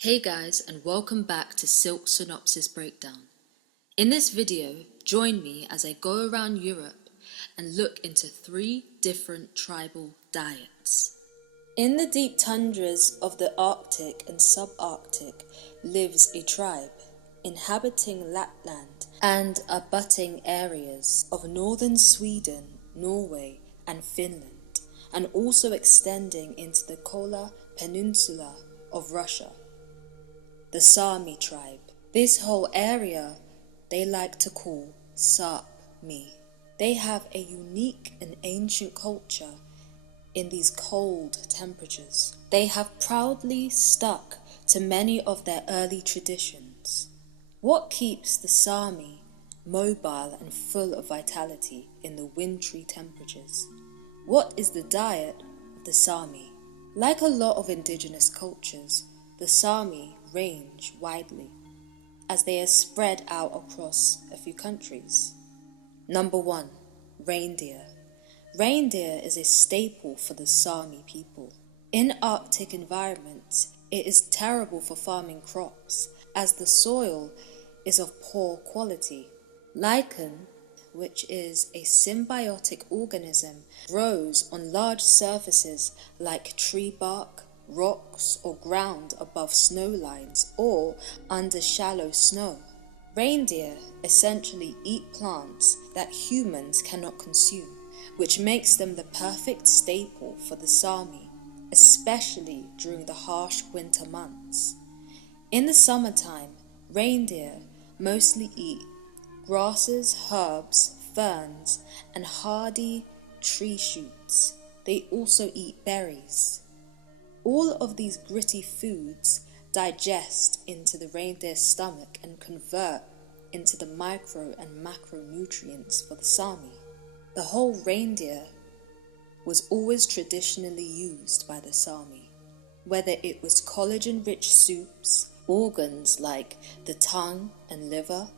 Hey guys, and welcome back to Silk Synopsis Breakdown. In this video, join me as I go around Europe and look into 3 different tribal diets. In the deep tundras of the Arctic and subarctic lives a tribe inhabiting Lapland and abutting areas of northern Sweden, Norway and Finland, and also extending into the Kola Peninsula of Russia. The Sami tribe. This whole area they like to call Sápmi. They have a unique and ancient culture in these cold temperatures. They have proudly stuck to many of their early traditions. What keeps the Sámi mobile and full of vitality in the wintry temperatures? What is the diet of the Sámi? Like a lot of indigenous cultures, the Sámi range widely, as they are spread out across a few countries. Number 1. Reindeer. Reindeer is a staple for the Sámi people. In Arctic environments, it is terrible for farming crops, as the soil is of poor quality. Lichen, which is a symbiotic organism, grows on large surfaces like tree bark, rocks or ground above snow lines or under shallow snow. Reindeer essentially eat plants that humans cannot consume, which makes them the perfect staple for the Sámi, especially during the harsh winter months. In the summertime, reindeer mostly eat grasses, herbs, ferns, and hardy tree shoots. They also eat berries. All of these gritty foods digest into the reindeer's stomach and convert into the micro and macronutrients for the Sámi. The whole reindeer was always traditionally used by the Sámi, whether it was collagen-rich soups, organs like the tongue and liver,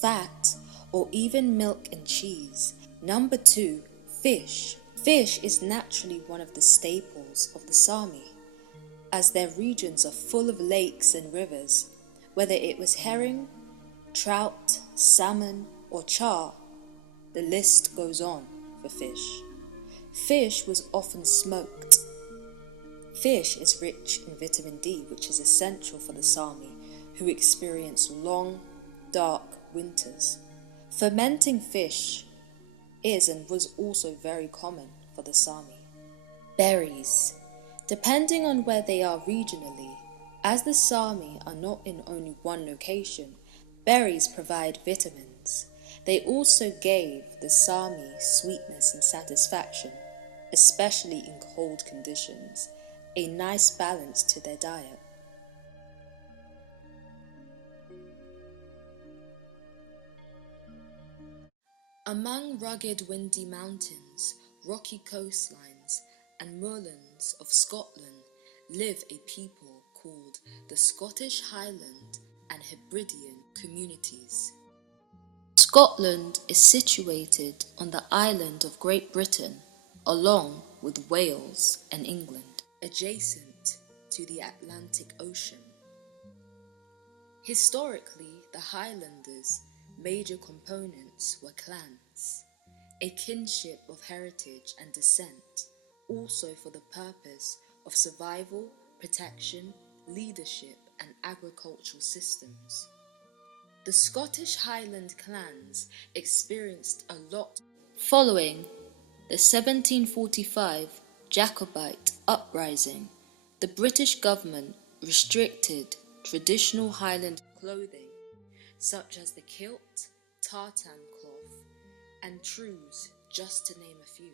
fat, or even milk and cheese. Number 2, fish. Fish is naturally one of the staples of the Sámi, as their regions are full of lakes and rivers, whether it was herring, trout, salmon, or char. The list goes on for fish. Fish was often smoked. Fish is rich in vitamin D, which is essential for the Sámi, who experience long, dark winters. Fermenting fish is and was also very common for the Sámi. Berries. Depending on where they are regionally, as the Sámi are not in only one location, berries provide vitamins. They also gave the Sámi sweetness and satisfaction, especially in cold conditions, a nice balance to their diet. Among rugged windy mountains, rocky coastlines, and moorlands of Scotland live a people called the Scottish Highland and Hebridean communities. Scotland is situated on the island of Great Britain, along with Wales and England, adjacent to the Atlantic Ocean. Historically, the Highlanders' major components were clans, a kinship of heritage and descent, also for the purpose of survival, protection, leadership, and agricultural systems. The Scottish Highland clans experienced a lot following the 1745 Jacobite uprising. The British government restricted traditional Highland clothing, such as the kilt, tartan cloth, and trews, just to name a few.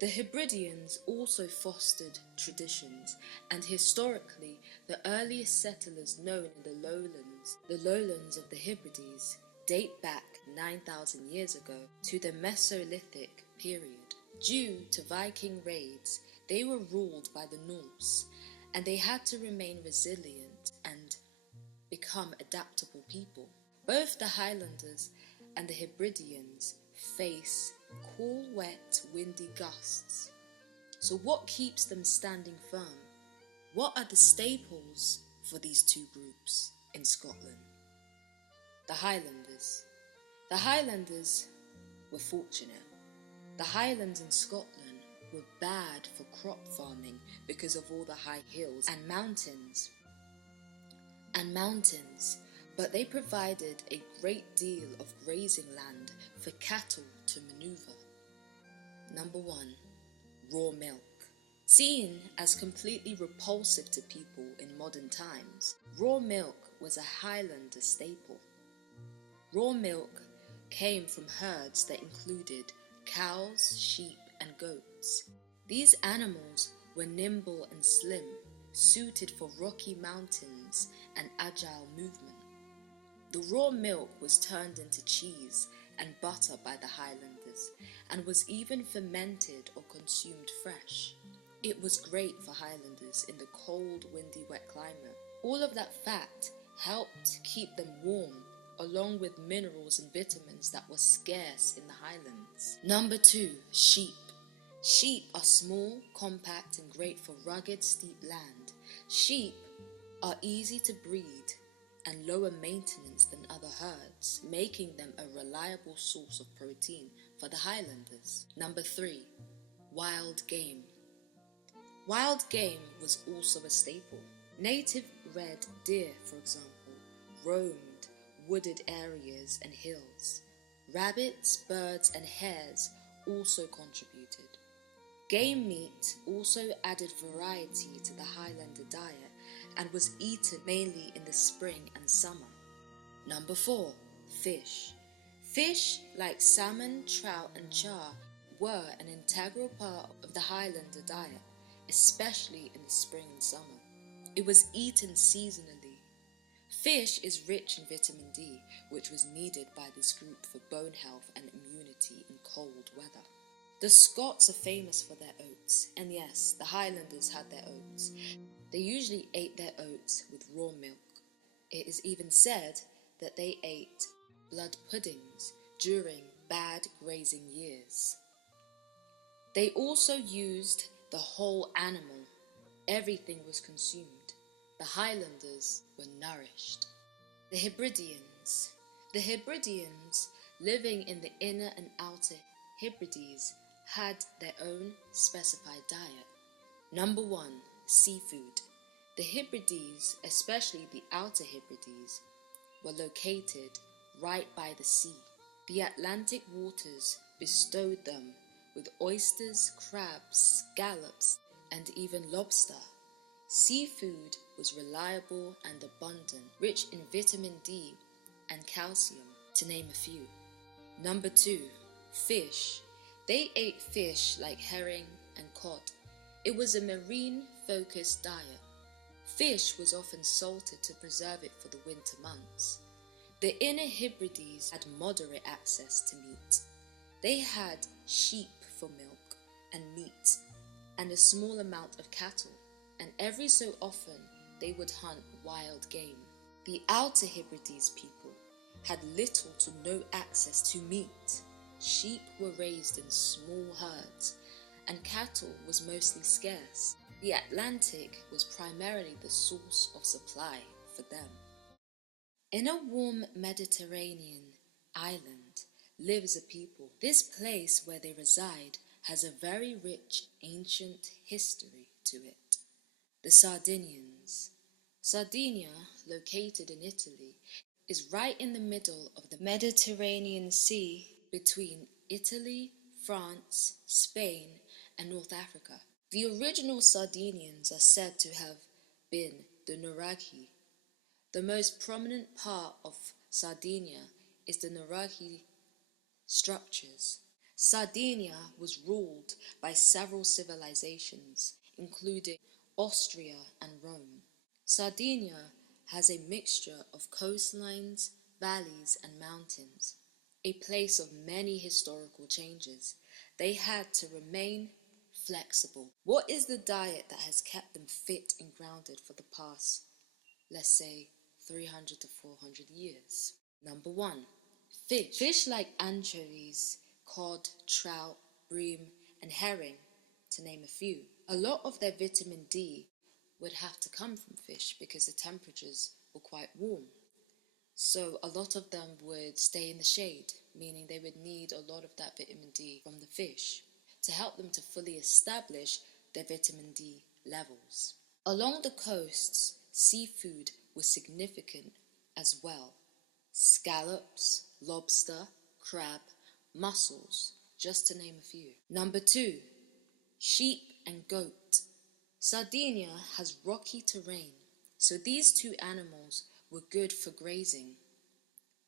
The Hebrideans also fostered traditions, and historically, the earliest settlers known in the lowlands of the Hebrides, date back 9,000 years ago to the Mesolithic period. Due to Viking raids, they were ruled by the Norse, and they had to remain resilient and become adaptable people. Both the Highlanders and the Hebrideans face cool, wet, windy gusts. So what keeps them standing firm? What are the staples for these two groups in Scotland? The Highlanders. The Highlanders were fortunate. The Highlands in Scotland were bad for crop farming because of all the high hills and mountains, but they provided a great deal of grazing land for cattle to maneuver. Number 1, raw milk. Seen as completely repulsive to people in modern times, raw milk was a Highlander staple. Raw milk came from herds that included cows, sheep, and goats. These animals were nimble and slim, suited for rocky mountains and agile movement. The raw milk was turned into cheese and butter by the Highlanders, and was even fermented or consumed fresh. It was great for Highlanders in the cold, windy, wet climate. All of that fat helped keep them warm, along with minerals and vitamins that were scarce in the Highlands. Number 2, sheep. Sheep are small, compact, and great for rugged, steep land. Sheep are easy to breed and lower maintenance than other herds, making them a reliable source of protein for the Highlanders. Number 3, wild game. Wild game was also a staple. Native red deer, for example, roamed wooded areas and hills. Rabbits, birds, and hares also contributed. Game meat also added variety to the Highlander diet and was eaten mainly in the spring and summer. Number 4, fish. Fish like salmon, trout, and char were an integral part of the Highlander diet, especially in the spring and summer. It was eaten seasonally. Fish is rich in vitamin D, which was needed by this group for bone health and immunity in cold weather. The Scots are famous for their oats, and yes, the Highlanders had their oats. They usually ate their oats with raw milk. It is even said that they ate blood puddings during bad grazing years. They also used the whole animal. Everything was consumed. The Highlanders were nourished. The Hebrideans. The Hebrideans, living in the inner and outer Hebrides, had their own specified diet. Number 1, seafood. The Hebrides, especially the outer Hebrides, were located right by the sea. The Atlantic waters bestowed them with oysters, crabs, scallops, and even lobster. Seafood was reliable and abundant, rich in vitamin D and calcium, to name a few. Number 2, fish. They ate fish like herring and cod. It was a marine-focused diet. Fish was often salted to preserve it for the winter months. The inner Hebrides had moderate access to meat. They had sheep for milk and meat, and a small amount of cattle, and every so often they would hunt wild game. The outer Hebrides people had little to no access to meat. Sheep were raised in small herds, and cattle was mostly scarce. The Atlantic was primarily the source of supply for them. In a warm Mediterranean island lives a people. This place where they reside has a very rich ancient history to it. The Sardinians. Sardinia, located in Italy, is right in the middle of the Mediterranean Sea between Italy, France, Spain, and North Africa. The original Sardinians are said to have been the Nuraghi. The most prominent part of Sardinia is the Nuraghi structures. Sardinia was ruled by several civilizations, including Austria and Rome. Sardinia has a mixture of coastlines, valleys, and mountains, a place of many historical changes. They had to remain flexible. What is the diet that has kept them fit and grounded for the past, let's say, 300 to 400 years? Number 1, fish. Fish like anchovies, cod, trout, bream, and herring, to name a few. A lot of their vitamin D would have to come from fish because the temperatures were quite warm. So a lot of them would stay in the shade, meaning they would need a lot of that vitamin D from the fish to help them to fully establish their vitamin D levels. Along the coasts, seafood was significant as well. Scallops, lobster, crab, mussels, just to name a few. Number 2, sheep and goat. Sardinia has rocky terrain, so these two animals were good for grazing.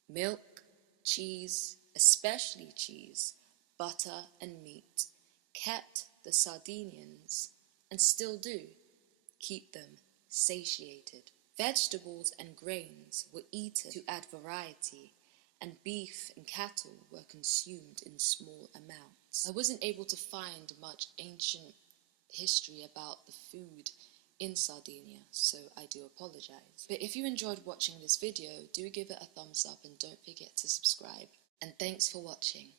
Milk, cheese, especially cheese, butter and meat kept the Sardinians, and still do, keep them satiated. Vegetables and grains were eaten to add variety, and beef and cattle were consumed in small amounts. I wasn't able to find much ancient history about the food in Sardinia, so I do apologize. But if you enjoyed watching this video, do give it a thumbs up and don't forget to subscribe. And thanks for watching.